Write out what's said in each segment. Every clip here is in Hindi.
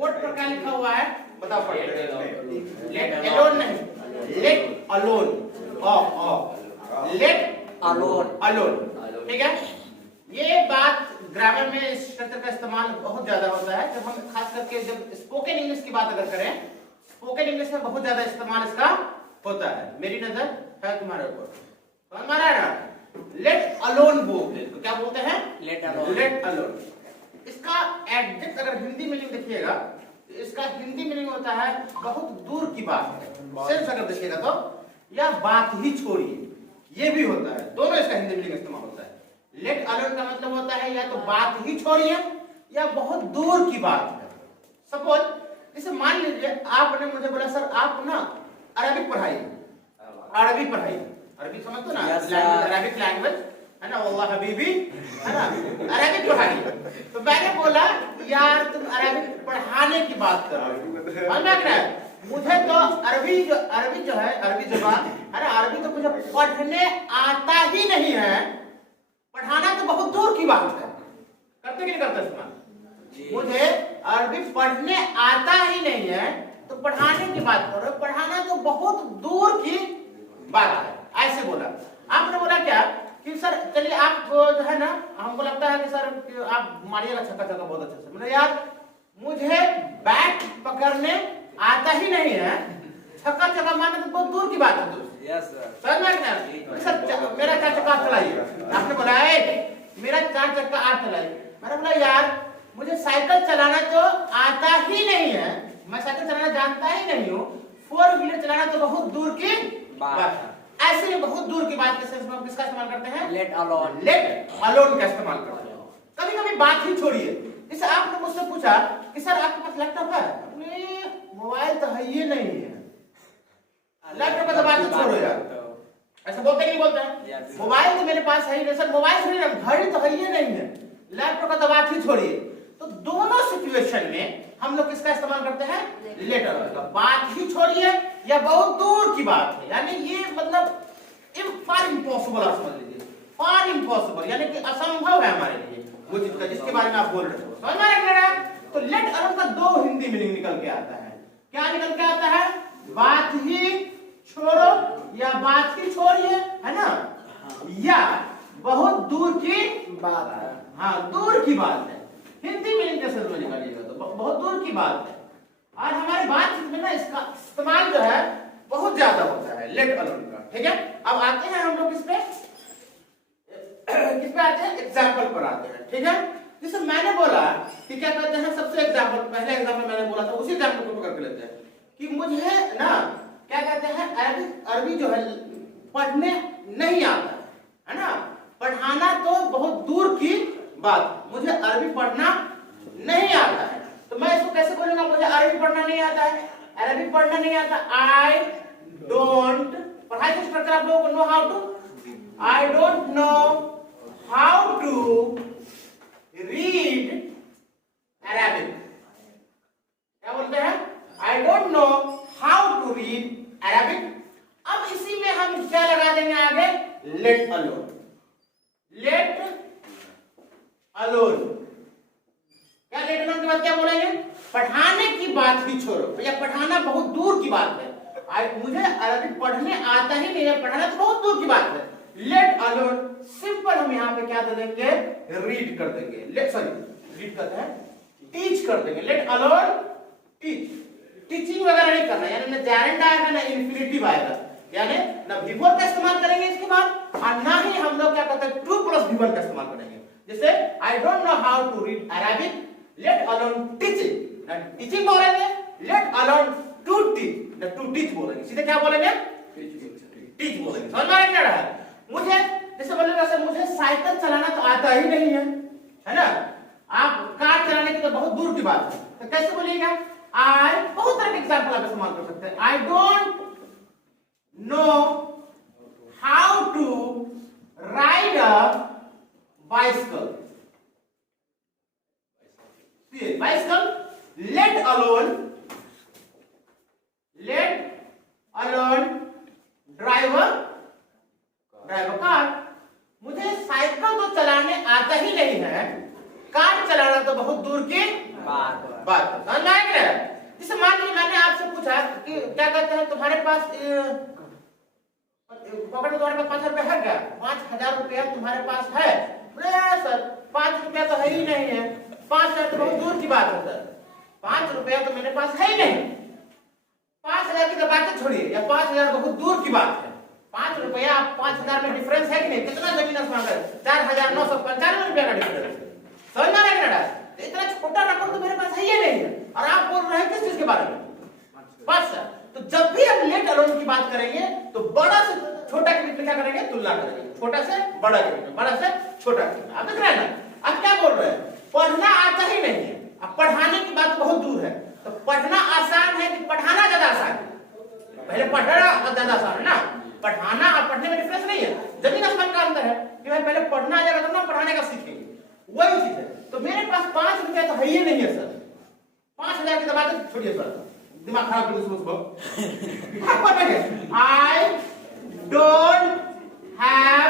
बोर्ड पर क्या लिखा हुआ है बताओ पढ़ो। लेट अलोन नहीं, late alone, let alone alone, ठीक है। ये बात ग्रामर में इस स्ट्रक्चर का इस्तेमाल बहुत ज्यादा होता है जब हम खास करके जब स्पोकन इंग्लिश की बात अगर करें, स्पोकन इंग्लिश में बहुत ज्यादा इस्तेमाल इसका होता है। मेरी नजर है तुम्हारे ऊपर, हमारा ना लेट अलोन बोलते हैं, तो क्या बोलते हैं लेट अलोन। Let alone. इसका एग्जैक्ट अगर हिंदी मीनिंग देखिएगा तो इसका हिंदी मीनिंग होता है बहुत दूर की बात है। सेंस अगर देखिएगा तो या बात ही छोड़िए, ये भी होता है, दोनों इसका हिंदी मीनिंग इस्तेमाल होता है। लेट अलोन का मतलब होता है या तो बात ही छोड़िए या बहुत दूर की बात है। सपोज जैसे मान लीजिए आपने मुझे बोला सर आप ना अरबिक पढ़ाइए, अरबी पढ़ाइए, अरबी समझते ना, अरबिक लैंग्वेज है ना, वल्लाह हबीबी है ना, अरबिक पढ़ाइए। तो मैंने बोला यार तुम अरबिक पढ़ाने की बात कर रहे हो, समझ में मुझे तो अरबी जो है अरबी जुबान है ना, अरबी तो मुझे पढ़ने आता ही नहीं है, पढ़ाना तो बहुत दूर की बात है। करते कि नहीं करते इस्तेमाल? मुझे अरबी पढ़ने आता ही नहीं है तो पढ़ाने की बात करो, पढ़ाना तो बहुत दूर की बात है, ऐसे बोला। आपने बोला क्या कि सर चलिए आप जो है ना, हमको लगता है कि सर आप मारिएगा छक्का छक्का बहुत अच्छे से। मतलब यार मुझे बैट पकड़ने आता ही नहीं है, छक्का छक्का मारने तो बहुत दूर की बात है दोस्त। यस सर, समझ में सर मेरा 4 चक्का आप चलाइए। आपने बोला मेरा 4 चक्का आप चलाइए। मैंने बोला यार मुझे साइकिल चलाना तो आता ही नहीं है, मैं साइकिल चलाना जानता ही नहीं हूँ, 4 व्हीलर चलाना तो बहुत दूर की बात है। ऐसे ही बहुत दूर की बात के सेंस में हम किसका इस्तेमाल करते हैं? लेट अलोन, लेट अलोन का इस्तेमाल करते हैं। कभी कभी बात ही छोड़िए, जैसे आपने मुझसे पूछा कि सर आपके पास लैपटॉप है? मोबाइल तो है ये नहीं है, लैपटॉप का तो बात ही छोड़ो यार, ऐसा बोलते नहीं बोलते हैं? मोबाइल तो मेरे पास है ही नहीं सर, मोबाइल से नहीं, घड़ी तो है ये नहीं है, लैपटॉप का तो बात ही छोड़िए। तो दोनों सिचुएशन में हम लोग किसका इस्तेमाल करते हैं? लेट अलोन का। बात ही छोड़िए या बहुत दूर की बात है, यानी ये मतलब फार इम्पॉसिबल, आप समझ लीजिए फार इम्पॉसिबल, यानी कि असंभव है हमारे लिए वो चीज का जिसके बारे में आप बोल रहे हो। समझ में आ रहा है? तो लेट अलोन का 2 हिंदी मीनिंग निकल के आता है। क्या निकल के आता है? बात ही छोड़ो या बात ही छोड़िए, है ना, या बहुत दूर की बात है। हाँ दूर की बात है, हिंदी मीनिंग कैसे में निकालिएगा तो बहुत दूर की बात है। और हमारे बातचीत में ना इसका इस्तेमाल जो है बहुत ज्यादा होता है लेट अलोन का, ठीक है। अब आते हैं हम लोग किस पे आते हैं? एग्जाम्पल पर आते हैं, ठीक है। जैसे मैंने बोला कि क्या कहते हैं, सबसे एग्जाम्पल, पहले एग्जाम्पल मैंने बोला था, उसी एग्जाम्पल को पकड़ के लेते हैं कि मुझे ना क्या कहते हैं अरबी जो है पढ़ने नहीं आता है ना, पढ़ाना तो बहुत दूर की बात, मुझे अरबी पढ़ना नहीं आता है। तो मैं इसको कैसे बोलूंगा? मुझे अरबी पढ़ना नहीं आता है, अरबी पढ़ना नहीं आता, आई डोंट, पढ़ाई का स्ट्रक्चर आप लोगों को know how to, I don't know how to read Arabic. क्या बोलते हैं? I don't know how to read Arabic. अब इसी में हम क्या लगा देंगे आगे? Let alone, let alone. क्या लेट अलोन के बाद क्या बोलेंगे? पढ़ाने की बात ही छोड़ो या पढ़ाना बहुत दूर की बात है, मुझे अरबी पढ़ने आता ही नहीं है, पढ़ाना तो बहुत दूर की बात है। लेट अलोन सिंपल हम यहाँ पे क्या दे देंगे? रीड कर देंगे, लेट सॉरी रीड करते हैं, टीच कर देंगे। लेट अलोन टीच, टीचिंग वगैरह नहीं करना, यानी ना जैरेंड आएगा ना इन्फिनिटिव आएगा, यानी ना V4 का इस्तेमाल करेंगे इसके बाद और ना ही हम लोग क्या करते हैं 2 + V1 का इस्तेमाल करेंगे। जैसे I don't know how to read Arabic, let alone teaching, ना टीचिंग बोलेंगे, लेट अलोन टू टीच, ना टू टीच बोलेंगे, सीधे क्या बोलेंगे? टीच बोलेंगे। समझ में आ रहा है? मुझे जैसे बोलेगा सर मुझे साइकिल चलाना तो आता ही नहीं है ना, आप कार चलाने की तो बहुत दूर की बात है, तो कैसे बोलिएगा? आई, बहुत तरह के एग्जांपल आप इस्तेमाल कर सकते हैं। I don't know how to ride a bicycle, bicycle, let alone driver car. मुझे साइकिल तो चलाने आता ही नहीं है, कार चलाना तो बहुत दूर की बात है। समझ में आया क्या? जैसे मान लीजिए मैंने आपसे पूछा कि क्या कहते हैं तुम्हारे पास पकड़, तुम्हारे पास 5 रुपया है क्या? 5000 रुपया तुम्हारे पास है? अरे सर 5 रुपया तो है ही नहीं है। 5000 तो बहुत दूर की बात है सर, 5 रुपया तो मेरे पास है ही नहीं। 5000 की तो बात छोड़िए, या 5000 बहुत दूर की बात है। 5 रुपया 5000 में डिफरेंस है कि नहीं? कितना जमीन आसमान का? 4995 रुपया का डिफरेंस। समझ में आ रहा है क्या? तो इतना छोटा नंबर तो मेरे पास है ही नहीं है, और आप बोल रहे हैं किस चीज के बारे में? 5 सर। तो जब भी हम लेट अलोन की बात करेंगे तो बड़ा से छोटा के बीच में क्या करेंगे? तुलना करेंगे, छोटा से बड़ा के बीच में, बड़ा से छोटा के बीच में। आप देख रहे हैं ना? आप क्या बोल रहे हैं? पढ़ना आता ही नहीं है, अब पढ़ाने की बात बहुत दूर है। तो पढ़ना आसान है कि पढ़ाना ज्यादा आसान है? पहले पढ़ना ज्यादा आसान है ना, पढ़ाना और पढ़ने में डिफरेंस नहीं है, जमीन आसमान का अंतर है कि भाई पहले पढ़ना आ जाएगा तब ना पढ़ाने का सीखेंगे, वही चीज है। तो मेरे पास 5 रुपया तो है ही नहीं है सर। 5000 की बात छोड़िए सर, दिमाग खराब कर सुबह। I don't have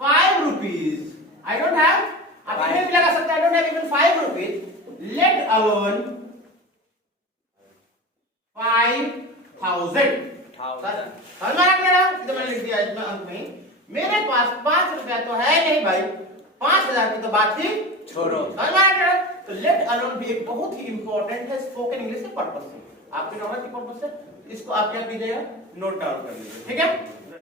5 rupees. I don't have, आप इन्हें भी लगा सकते हैं, I don't have even 5 rupees, let alone 5000। समझ में आ गया? मैंने लिख दिया इसमें अंत में, मेरे पास 5 रुपया तो है नहीं भाई, 5000 की तो बात ही छोड़ो। समझ में आ गया? तो लेट अलोन भी एक बहुत ही इंपॉर्टेंट है स्पोकन इंग्लिश के पर्पस से, आपके नॉलेज के पर्पस से। इसको आप क्या कीजिएगा? नोट डाउन कर लीजिए, ठीक है?